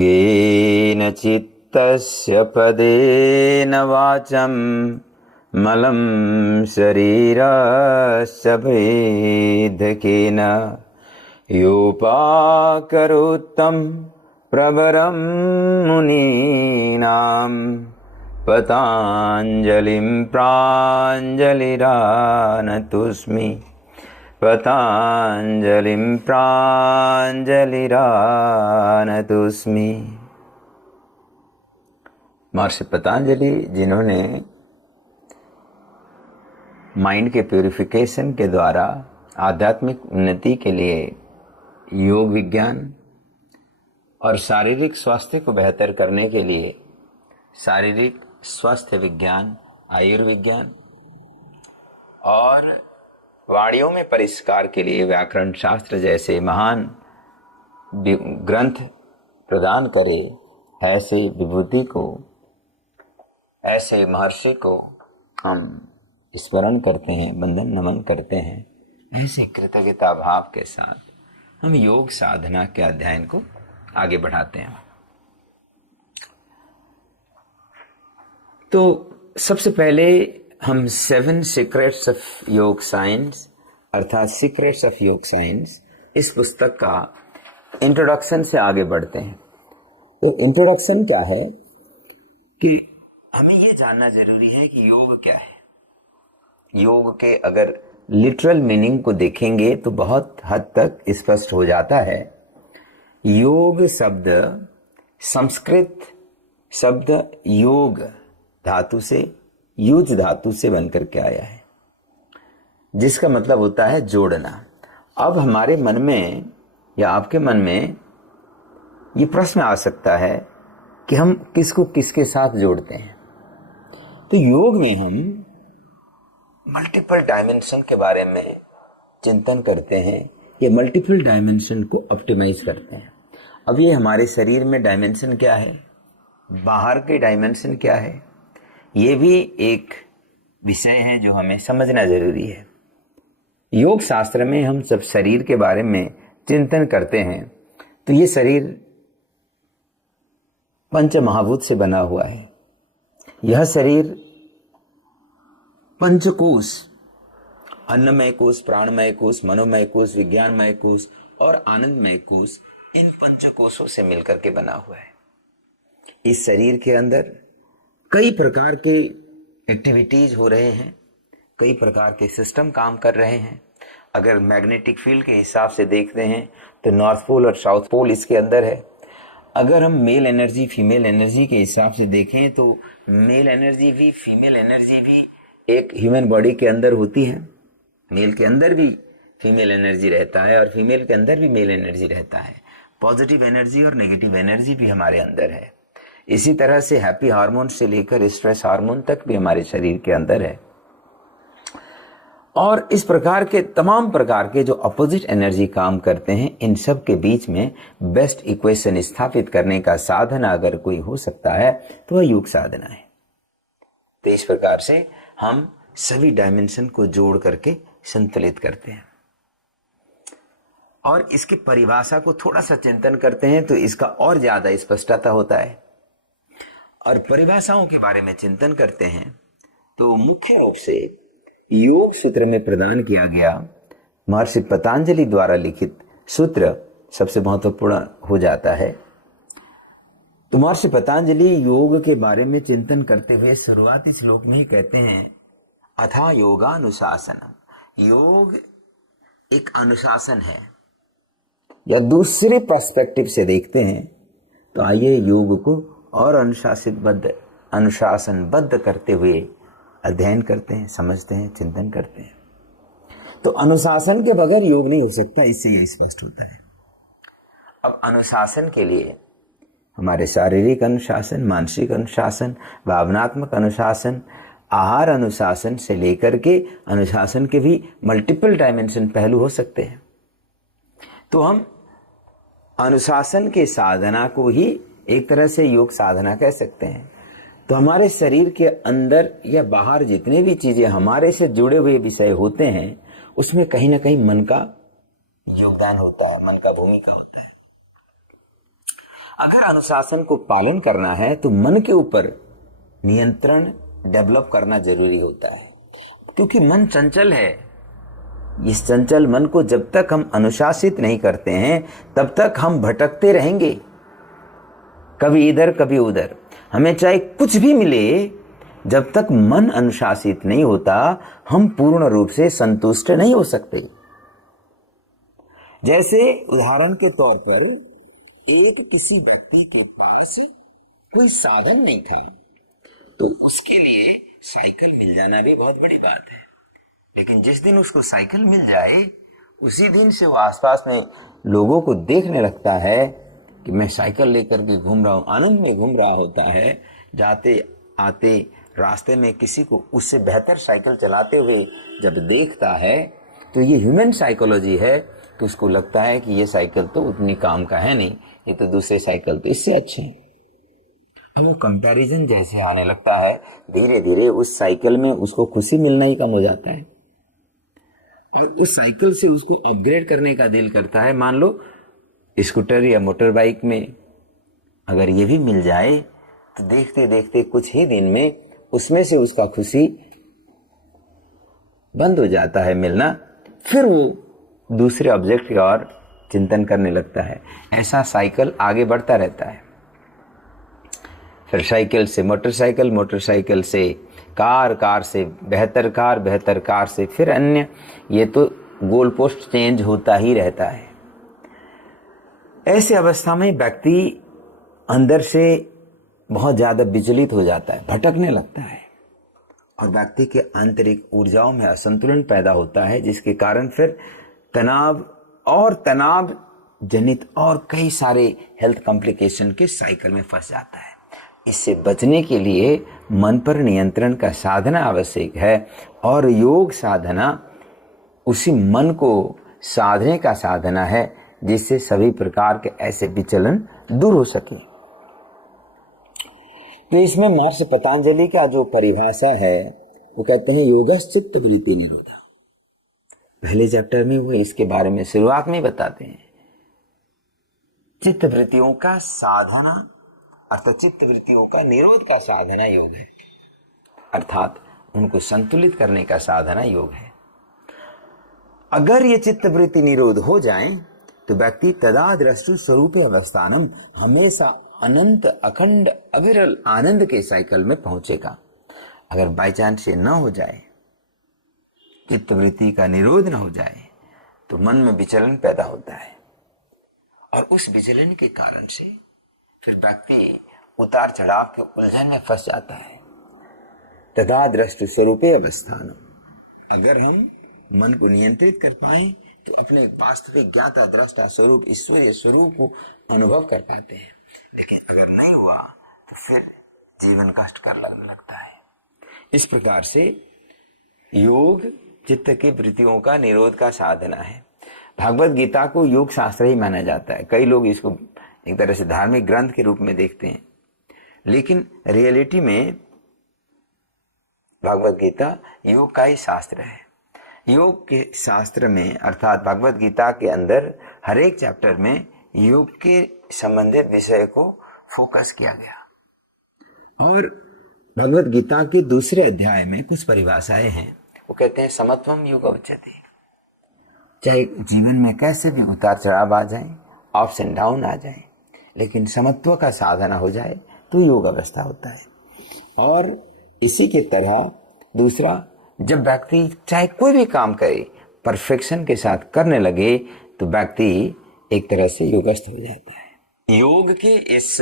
योगेन चित्तस्य पदेन वाचं मलं शरीरस्य भेदकेन योपाकरोत्तं प्रवरं मुनीनां पतञ्जलिं प्राञ्जलिरानतोऽस्मि पतञ्जलिं प्राञ्जलिरानतोऽस्मि। महर्षि पतंजलि, जिन्होंने माइंड के प्यूरिफिकेशन के द्वारा आध्यात्मिक उन्नति के लिए योग विज्ञान और शारीरिक स्वास्थ्य को बेहतर करने के लिए शारीरिक स्वास्थ्य विज्ञान, आयुर्विज्ञान और वाणियों में परिष्कार के लिए व्याकरण शास्त्र जैसे महान ग्रंथ प्रदान करे, ऐसे विभूति को, ऐसे महर्षि को हम स्मरण करते हैं, वंदन नमन करते हैं। ऐसे कृतज्ञता भाव के साथ हम योग साधना के अध्ययन को आगे बढ़ाते हैं। तो सबसे पहले हम 7 सीक्रेट्स ऑफ योग साइंस अर्थात सीक्रेट्स ऑफ योग साइंस इस पुस्तक का इंट्रोडक्शन से आगे बढ़ते हैं। तो इंट्रोडक्शन क्या है कि हमें ये जानना जरूरी है कि योग क्या है। योग के अगर लिटरल मीनिंग को देखेंगे तो बहुत हद तक स्पष्ट हो जाता है। योग शब्द संस्कृत शब्द योग धातु से, युज धातु से बनकर के आया है, जिसका मतलब होता है जोड़ना। अब हमारे मन में या आपके मन में ये प्रश्न आ सकता है कि हम किसको किसके साथ जोड़ते हैं। तो योग में हम मल्टीपल डायमेंशन के बारे में चिंतन करते हैं, ये मल्टीपल डायमेंशन को ऑप्टिमाइज करते हैं। अब ये हमारे शरीर में डायमेंशन क्या है, बाहर के डायमेंशन क्या है, ये भी एक विषय है जो हमें समझना जरूरी है। योग शास्त्र में हम जब शरीर के बारे में चिंतन करते हैं तो ये शरीर पंच महाभूत से बना हुआ है। यह शरीर पंचकोश, अन्नमय कोश, प्राणमय कोश, मनोमय कोश, विज्ञानमय कोश और आनंदमय कोश, इन पंचकोशों से मिलकर के बना हुआ है। इस शरीर के अंदर कई प्रकार के एक्टिविटीज हो रहे हैं, कई प्रकार के सिस्टम काम कर रहे हैं। अगर मैग्नेटिक फील्ड के हिसाब से देखते हैं तो नॉर्थ पोल और साउथ पोल इसके अंदर है। अगर हम मेल एनर्जी फीमेल एनर्जी के हिसाब से देखें तो मेल एनर्जी भी फीमेल एनर्जी भी एक ह्यूमन बॉडी के अंदर होती है। मेल के अंदर भी फीमेल एनर्जी रहता है और फीमेल के अंदर भी मेल एनर्जी रहता है। पॉजिटिव एनर्जी और नेगेटिव एनर्जी भी हमारे अंदर है। इसी तरह से हैप्पी हार्मोन से लेकर स्ट्रेस हार्मोन तक भी हमारे शरीर के अंदर है। और इस प्रकार के तमाम प्रकार के जो अपोजिट एनर्जी काम करते हैं, इन सब के बीच में बेस्ट इक्वेशन स्थापित करने का साधन अगर कोई हो सकता है तो वह योग साधना है। तो इस प्रकार से हम सभी डायमेंशन को जोड़ करके संतुलित करते हैं और इसकी परिभाषा को थोड़ा सा चिंतन करते हैं तो इसका और ज्यादा स्पष्टता होता है। और परिभाषाओं के बारे में चिंतन करते हैं तो मुख्य रूप से योग सूत्र में प्रदान किया गया महर्षि पतंजलि द्वारा लिखित सूत्र सबसे महत्वपूर्ण हो जाता है। तो महर्षि पतंजलि योग के बारे में चिंतन करते हुए शुरुआती श्लोक में ही कहते हैं, अथा योगानुशासनम। योग एक अनुशासन है। या दूसरे पर्सपेक्टिव से देखते हैं तो आइए योग को और अनुशासनबद्ध करते हुए अध्ययन करते हैं, समझते हैं, चिंतन करते हैं। तो अनुशासन के बगैर योग नहीं हो सकता, इससे ये स्पष्ट होता है। अब अनुशासन के लिए हमारे शारीरिक अनुशासन, मानसिक अनुशासन, भावनात्मक अनुशासन, आहार अनुशासन से लेकर के अनुशासन के भी मल्टीपल डायमेंशन पहलू हो सकते हैं। तो हम अनुशासन के साधना को ही एक तरह से योग साधना कह सकते हैं। तो हमारे शरीर के अंदर या बाहर जितने भी चीजें हमारे से जुड़े हुए विषय होते हैं उसमें कहीं ना कहीं मन का योगदान होता है, मन का भूमिका होता है। अगर अनुशासन को पालन करना है तो मन के ऊपर नियंत्रण डेवलप करना जरूरी होता है, क्योंकि मन चंचल है। इस चंचल मन को जब तक हम अनुशासित नहीं करते हैं तब तक हम भटकते रहेंगे, कभी इधर कभी उधर। हमें चाहे कुछ भी मिले, जब तक मन अनुशासित नहीं होता हम पूर्ण रूप से संतुष्ट नहीं हो सकते। जैसे उदाहरण के तौर पर एक किसी व्यक्ति के पास कोई साधन नहीं था तो उसके लिए साइकिल मिल जाना भी बहुत बड़ी बात है। लेकिन जिस दिन उसको साइकिल मिल जाए उसी दिन से वो आसपास में लोगों को देखने लगता है कि मैं साइकिल लेकर के घूम रहा हूं, आनंद में घूम रहा होता है। जाते आते रास्ते में किसी को उससे बेहतर साइकिल चलाते हुए जब देखता है तो ये ह्यूमन साइकोलॉजी है कि उसको लगता है कि ये साइकिल तो उतनी काम का है नहीं, ये तो दूसरे साइकिल तो इससे अच्छे हैं। अब वो कंपैरिजन जैसे आने लगता है, धीरे धीरे उस साइकिल में उसको खुशी मिलना ही कम हो जाता है और उस साइकिल से उसको अपग्रेड करने का दिल करता है। मान लो स्कूटर या मोटर बाइक में अगर ये भी मिल जाए तो देखते देखते कुछ ही दिन में उसमें से उसका खुशी बंद हो जाता है मिलना, फिर वो दूसरे ऑब्जेक्ट की ओर चिंतन करने लगता है। ऐसा साइकिल आगे बढ़ता रहता है। फिर साइकिल से मोटरसाइकिल, मोटरसाइकिल से कार, कार से बेहतर कार, बेहतर कार से फिर अन्य, ये तो गोल पोस्ट चेंज होता ही रहता है। ऐसे अवस्था में व्यक्ति अंदर से बहुत ज्यादा विचलित हो जाता है, भटकने लगता है और व्यक्ति के आंतरिक ऊर्जाओं में असंतुलन पैदा होता है, जिसके कारण फिर तनाव और तनाव जनित और कई सारे हेल्थ कॉम्प्लिकेशन के साइकिल में फंस जाता है। इससे बचने के लिए मन पर नियंत्रण का साधना आवश्यक है और योग साधना उसी मन को साधने का साधना है जिससे सभी प्रकार के ऐसे विचलन दूर हो सके। तो इसमें महर्षि पतंजलि का जो परिभाषा है वो कहते हैं योगश्चित्त वृत्ति निरोधा। पहले चैप्टर में वो इसके बारे में शुरुआत में बताते हैं। चित्त वृत्तियों का साधना अर्थात चित्त वृत्तियों का निरोध का साधना योग है, अर्थात उनको संतुलित करने का साधना योग है। अगर ये चित्त वृत्ति निरोध हो जाए तो व्यक्ति तदा दृष्टु स्वरूप अवस्थानम हमेशा अनंत अखंड अविरल आनंद के साइकिल में पहुंचेगा। अगर बाई चांस ये न हो जाए, चित्त वृत्ति का निरोध न हो जाए तो मन में विचलन पैदा होता है और उस विचलन के कारण से फिर व्यक्ति उतार चढ़ाव के उलझन में फंस जाता है। तदा दृष्टि स्वरूपे अवस्थान, अगर हम मन को नियंत्रित कर पाए तो अपने वास्तविक ज्ञाता दृष्टा स्वरूप ईश्वरीय स्वरूप को अनुभव कर पाते हैं। लेकिन अगर नहीं हुआ तो फिर जीवन कष्ट कर लगने लगता है। इस प्रकार से योग चित्त की वृत्तियों का निरोध का साधना है। भागवत गीता को योग शास्त्र ही माना जाता है। कई लोग इसको एक तरह से धार्मिक ग्रंथ के रूप में देखते हैं, लेकिन रियलिटी में भागवत गीता योग का ही शास्त्र है। योग के शास्त्र में अर्थात भागवत गीता के अंदर हर एक चैप्टर में योग के संबंधित विषय को फोकस किया गया। और भगवत गीता के दूसरे अध्याय में कुछ परिभाषाएं हैं। वो कहते हैं समत्वम योग उच्यते। चाहे जीवन में कैसे भी उतार चढ़ाव आ जाए, अप्स एंड डाउन आ जाए, लेकिन समत्व का साधना हो जाए तो योग अवस्था होता है। और इसी के तरह दूसरा, जब व्यक्ति चाहे कोई भी काम करे परफेक्शन के साथ करने लगे तो व्यक्ति एक तरह से योगस्थ हो जाता है। योग के इस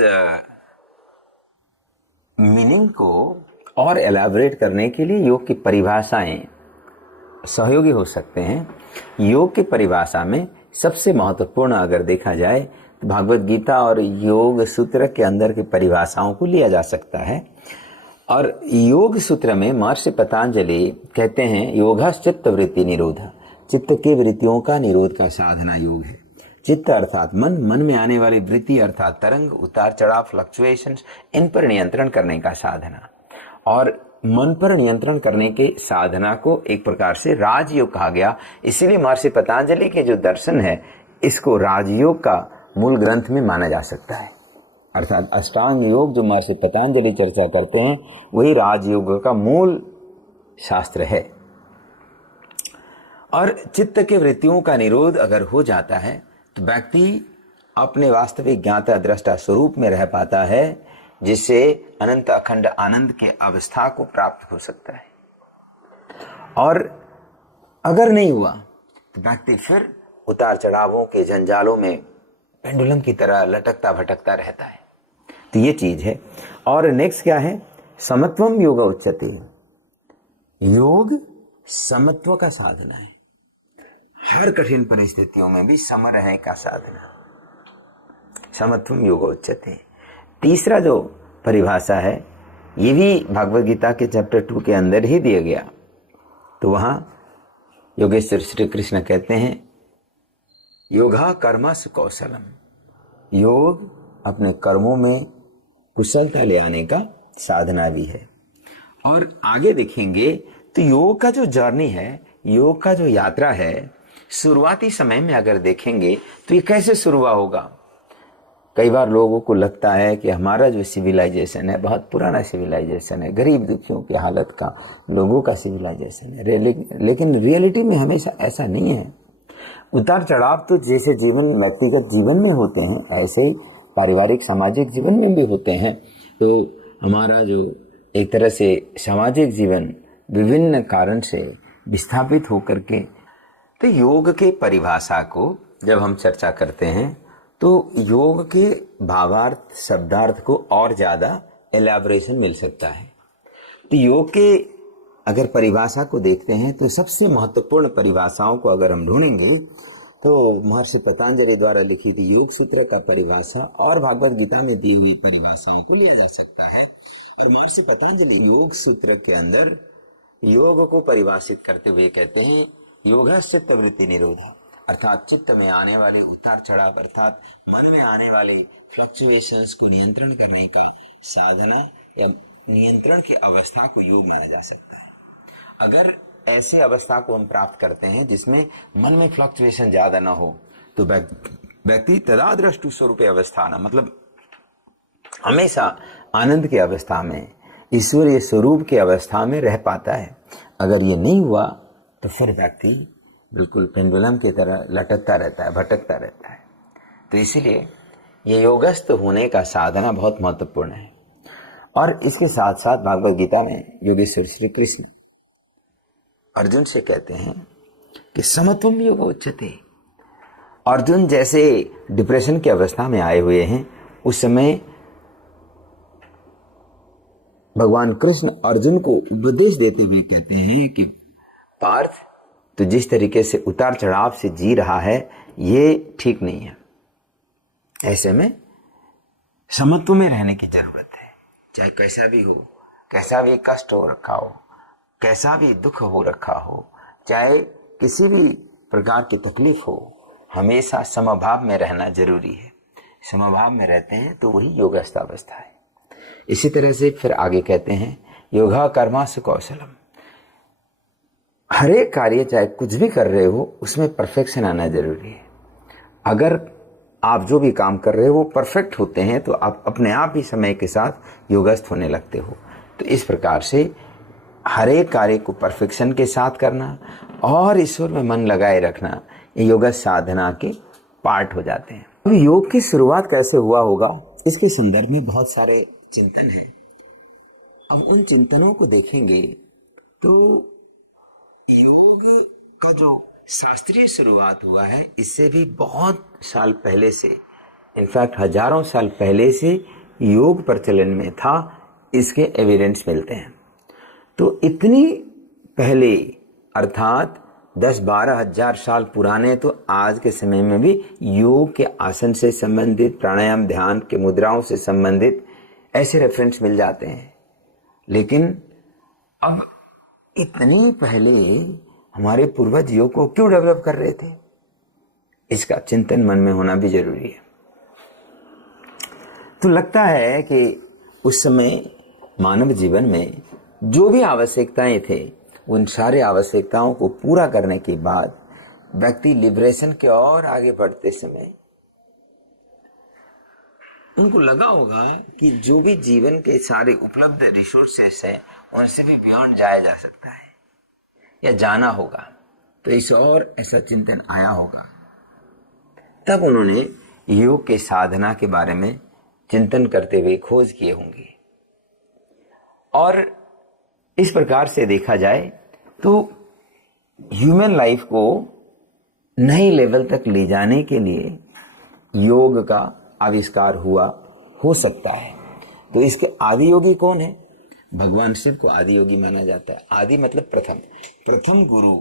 मीनिंग को और एलैबोरेट करने के लिए योग की परिभाषाएं सहयोगी हो सकते हैं। योग की परिभाषा में सबसे महत्वपूर्ण अगर देखा जाए तो भागवत गीता और योग सूत्र के अंदर की परिभाषाओं को लिया जा सकता है। और योग सूत्र में महर्षि पतंजलि कहते हैं योगश्चित्त वृत्ति निरोध, चित्त की वृत्तियों का निरोध का साधना योग है। चित्त अर्थात मन, मन में आने वाली वृत्ति अर्थात तरंग, उतार चढ़ाव, फ्लक्चुएशंस, इन पर नियंत्रण करने का साधना। और मन पर नियंत्रण करने के साधना को एक प्रकार से राजयोग कहा गया। इसीलिए महर्षि पतंजलि के जो दर्शन है इसको राजयोग का मूल ग्रंथ में माना जा सकता है। अर्थात अष्टांग योग जो महर्षि पतंजलि चर्चा करते हैं वही राजयोग का मूल शास्त्र है। और चित्त के वृत्तियों का निरोध अगर हो जाता है तो व्यक्ति अपने वास्तविक ज्ञाता दृष्टा स्वरूप में रह पाता है, जिससे अनंत अखंड आनंद के अवस्था को प्राप्त हो सकता है। और अगर नहीं हुआ तो व्यक्ति फिर उतार चढ़ावों के जंजालों में पेंडुलम की तरह लटकता भटकता रहता है। तो ये चीज है। और नेक्स्ट क्या है? समत्वम योग उच्यते। योग समत्व का साधना है, हर कठिन परिस्थितियों में भी सम रहने का साधना, समत्वम योग उच्यते। तीसरा जो परिभाषा है ये भी भगवद गीता के चैप्टर 2 के अंदर ही दिया गया। तो वहां योगेश्वर श्री कृष्ण कहते हैं योगा कर्मसु कौशलम, योग अपने कर्मों में कुशलता ले आने का साधना भी है। और आगे देखेंगे तो योग का जो जर्नी है, योग का जो यात्रा है, शुरुआती समय में अगर देखेंगे तो ये कैसे शुरू होगा। कई बार लोगों को लगता है कि हमारा जो सिविलाइजेशन है बहुत पुराना सिविलाइजेशन है, गरीब दुखियों की हालत का लोगों का सिविलाइजेशन है, लेकिन रियलिटी में हमेशा ऐसा नहीं है। उतार चढ़ाव तो जैसे जीवन व्यक्तिगत जीवन में होते हैं ऐसे ही पारिवारिक सामाजिक जीवन में भी होते हैं। तो हमारा जो एक तरह से सामाजिक जीवन विभिन्न कारण से विस्थापित होकर के, तो योग के परिभाषा को जब हम चर्चा करते हैं तो योग के भावार्थ शब्दार्थ को और ज्यादा एलैबोरेशन मिल सकता है। तो योग के अगर परिभाषा को देखते हैं तो सबसे महत्वपूर्ण परिभाषाओं को अगर हम ढूंढेंगे तो महर्षि पतंजलि द्वारा लिखित योग सूत्र का परिभाषा और भागवत गीता में दी हुई परिभाषाओं को लिया जा सकता है। और महर्षि पतंजलि योग सूत्र के अंदर योग को परिभाषित करते हुए कहते हैं योगस्य चित्त वृत्ति निरोध, अर्थात चित्त में आने वाले उतार चढ़ाव अर्थात मन में आने वाले फ्लक्चुएशंस को नियंत्रण करने का साधना या नियंत्रण की अवस्था को योग माना जा सकता है। अगर ऐसे अवस्था को हम प्राप्त करते हैं जिसमें मन में फ्लक्चुएशन ज्यादा ना हो तो व्यक्ति तदा दृष्टु स्वरूप अवस्था ना, मतलब हमेशा आनंद की अवस्था में, ईश्वरीय स्वरूप की अवस्था में रह पाता है। अगर ये नहीं हुआ तो फिर व्यक्ति बिल्कुल पेंडुलम की तरह लटकता रहता है, भटकता रहता है। तो इसीलिए ये योगस्थ होने का साधना बहुत महत्वपूर्ण है। और इसके साथ साथ भागवत गीता में योगेश्वर श्री कृष्ण अर्जुन से कहते हैं कि समत्वम योग उच्यते। अर्जुन जैसे डिप्रेशन की अवस्था में आए हुए हैं, उस समय भगवान कृष्ण अर्जुन को उपदेश देते हुए कहते हैं कि पार्थ, तो जिस तरीके से उतार चढ़ाव से जी रहा है ये ठीक नहीं है। ऐसे में समत्व में रहने की जरूरत है। चाहे कैसा भी हो, कैसा भी कष्ट हो रखा हो, कैसा भी दुख हो रखा हो, चाहे किसी भी प्रकार की तकलीफ हो, हमेशा समभाव में रहना जरूरी है। समभाव में रहते हैं तो वही योगस्थ अवस्था है। इसी तरह से फिर आगे कहते हैं योगा कर्मासु कौशलम, हर एक कार्य चाहे कुछ भी कर रहे हो उसमें परफेक्शन आना जरूरी है। अगर आप जो भी काम कर रहे हो वो परफेक्ट होते हैं तो आप अपने आप ही समय के साथ योगस्थ होने लगते हो। तो इस प्रकार से हर एक कार्य को परफेक्शन के साथ करना और ईश्वर में मन लगाए रखना, ये योग साधना के पार्ट हो जाते हैं। तो योग की शुरुआत कैसे हुआ होगा इसके संदर्भ में बहुत सारे चिंतन हैं। अब उन चिंतनों को देखेंगे तो योग का जो शास्त्रीय शुरुआत हुआ है इससे भी बहुत साल पहले से, इनफैक्ट हजारों साल पहले से योग प्रचलन में था, इसके एविडेंस मिलते हैं। तो इतनी पहले अर्थात 10-12 हजार साल पुराने तो आज के समय में भी योग के आसन से संबंधित, प्राणायाम ध्यान के मुद्राओं से संबंधित ऐसे रेफरेंस मिल जाते हैं। लेकिन अब इतनी पहले हमारे पूर्वज योग को क्यों डेवलप कर रहे थे, इसका चिंतन मन में होना भी जरूरी है। तो लगता है कि उस समय मानव जीवन में जो भी आवश्यकताएं थे उन सारे आवश्यकताओं को पूरा करने के बाद व्यक्ति लिबरेशन के और आगे बढ़ते समय उनको लगा होगा कि जो भी जीवन के सारे उपलब्ध रिसोर्सेस है उनसे भी बियॉन्ड जाया जा सकता है या जाना होगा। तो इस और ऐसा चिंतन आया होगा, तब उन्होंने योग के साधना के बारे में चिंतन करते हुए खोज किए होंगे। और इस प्रकार से देखा जाए तो ह्यूमन लाइफ को नए लेवल तक ले जाने के लिए योग का आविष्कार हुआ हो सकता है। तो इसके आदि योगी कौन है? भगवान शिव को आदि योगी माना जाता है। आदि मतलब प्रथम गुरु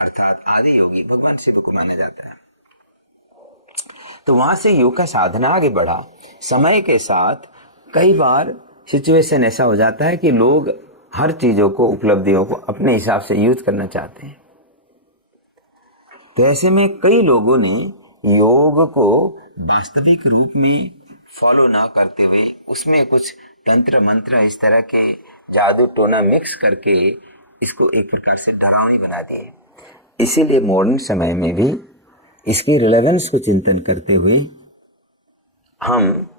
अर्थात आदि योगी भगवान शिव को माना जाता है। तो वहां से योग का साधना आगे बढ़ा। समय के साथ कई बार सिचुएशन ऐसा हो जाता है कि लोग हर चीजों को, उपलब्धियों को अपने हिसाब से यूज करना चाहते हैं। तो ऐसे में कई लोगों ने योग को वास्तविक रूप में फॉलो ना करते हुए उसमें कुछ तंत्र मंत्र इस तरह के जादू टोना मिक्स करके इसको एक प्रकार से डरावनी बना दिए। इसीलिए मॉडर्न समय में भी इसके रिलेवेंस को चिंतन करते हुए हम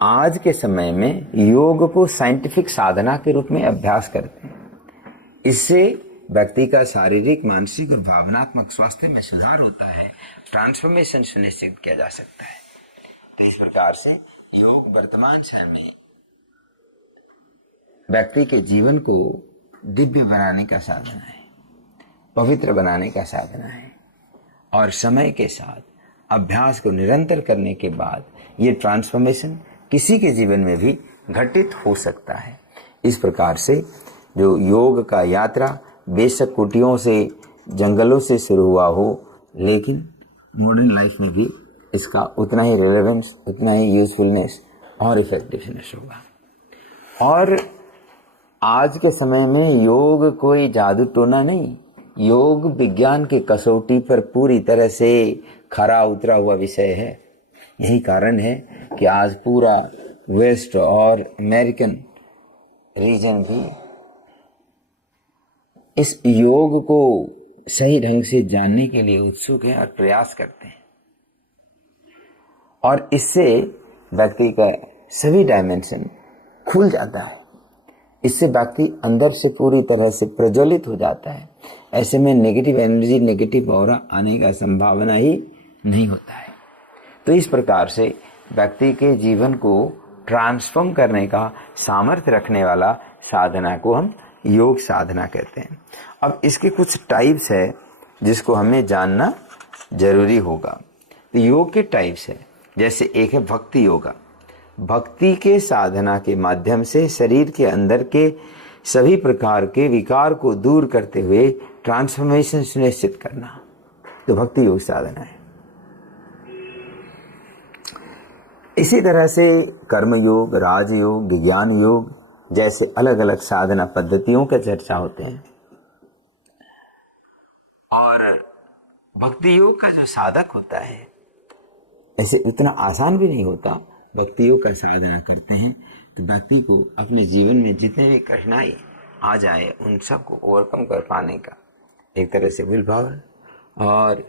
आज के समय में योग को साइंटिफिक साधना के रूप में अभ्यास करते हैं। इससे व्यक्ति का शारीरिक, मानसिक और भावनात्मक स्वास्थ्य में सुधार होता है, ट्रांसफॉर्मेशन सुनिश्चित किया जा सकता है। तो इस प्रकार से योग वर्तमान समय में व्यक्ति के जीवन को दिव्य बनाने का साधन है, पवित्र बनाने का साधन है। और समय के साथ अभ्यास को निरंतर करने के बाद ये ट्रांसफॉर्मेशन किसी के जीवन में भी घटित हो सकता है। इस प्रकार से जो योग का यात्रा बेशक कुटियों से, जंगलों से शुरू हुआ हो, लेकिन मॉडर्न लाइफ में भी इसका उतना ही रिलेवेंस, उतना ही यूजफुलनेस और इफेक्टिवनेस होगा। और आज के समय में योग कोई जादू टोना नहीं, योग विज्ञान की कसौटी पर पूरी तरह से खरा उतरा हुआ विषय है। यही कारण है कि आज पूरा वेस्ट और अमेरिकन रीजन भी इस योग को सही ढंग से जानने के लिए उत्सुक है और प्रयास करते हैं। और इससे व्यक्ति का सभी डायमेंशन खुल जाता है। इससे व्यक्ति अंदर से पूरी तरह से प्रज्वलित हो जाता है। ऐसे में नेगेटिव एनर्जी, नेगेटिव ऑरा आने का संभावना ही नहीं होता है। तो इस प्रकार से व्यक्ति के जीवन को ट्रांसफॉर्म करने का सामर्थ्य रखने वाला साधना को हम योग साधना कहते हैं। अब इसके कुछ टाइप्स है जिसको हमें जानना जरूरी होगा। तो योग के टाइप्स है, जैसे एक है भक्ति योगा। भक्ति के साधना के माध्यम से शरीर के अंदर के सभी प्रकार के विकार को दूर करते हुए ट्रांसफॉर्मेशन सुनिश्चित करना, तो भक्ति योग साधना है। इसी तरह से कर्म योग, राजयोग, ज्ञान योग जैसे अलग अलग साधना पद्धतियों का चर्चा होते हैं। और भक्ति योग का जो साधक होता है ऐसे उतना आसान भी नहीं होता। भक्ति योग का साधना करते हैं तो व्यक्ति को अपने जीवन में जितने भी कठिनाई आ जाए उन सब को ओवरकम कर पाने का एक तरह से विल पावर और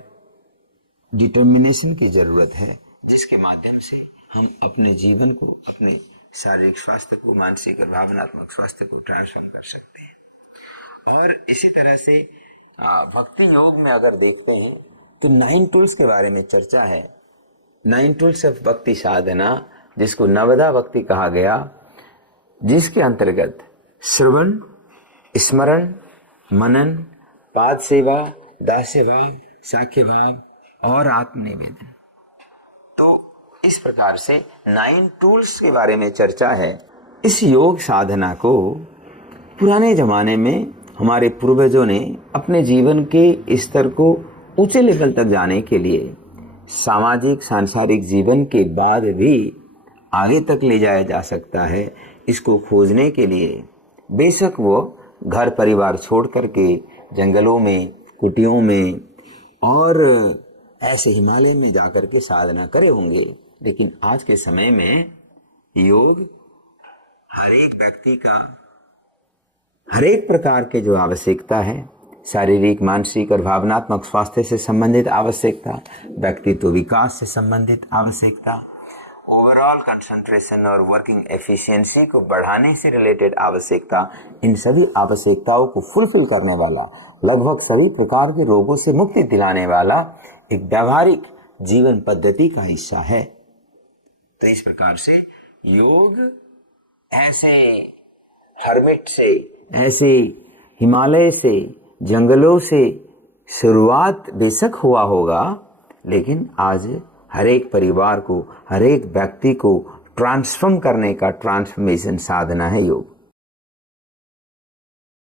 डिटर्मिनेशन की जरूरत है, जिसके माध्यम से हम अपने जीवन को, अपने शारीरिक स्वास्थ्य को, मानसिक और भावनात्मक स्वास्थ्य को ट्रांसफॉर्म कर सकते हैं। और इसी तरह से भक्ति योग में अगर देखते हैं तो 9 टूल्स के बारे में चर्चा है। 9 टूल्स ऑफ भक्ति साधना, जिसको नवदा भक्ति कहा गया, जिसके अंतर्गत श्रवण, स्मरण, मनन, पाद सेवा, दास्य भाव, साख्य भाव और आत्मनिवेदन। तो इस प्रकार से 9 टूल्स के बारे में चर्चा है। इस योग साधना को पुराने जमाने में हमारे पूर्वजों ने अपने जीवन के स्तर को ऊंचे लेवल तक जाने के लिए, सामाजिक सांसारिक जीवन के बाद भी आगे तक ले जाया जा सकता है, इसको खोजने के लिए बेशक वो घर परिवार छोड़ करके जंगलों में, कुटियों में और ऐसे हिमालय में जाकर के साधना करे होंगे। लेकिन आज के समय में योग हर एक व्यक्ति का, हर एक प्रकार के जो आवश्यकता है शारीरिक, मानसिक और भावनात्मक स्वास्थ्य से संबंधित आवश्यकता, व्यक्तित्व विकास से संबंधित आवश्यकता, ओवरऑल कंसंट्रेशन और वर्किंग एफिशिएंसी को बढ़ाने से रिलेटेड आवश्यकता, इन सभी आवश्यकताओं को फुलफिल करने वाला, लगभग सभी प्रकार के रोगों से मुक्ति दिलाने वाला एक व्यावहारिक जीवन पद्धति का हिस्सा है। तो इस प्रकार से योग ऐसे हर्मिट से, ऐसे हिमालय से, जंगलों से शुरुआत बेशक हुआ होगा, लेकिन आज हर एक परिवार को, हर एक व्यक्ति को ट्रांसफॉर्म करने का ट्रांसफॉर्मेशन साधना है योग।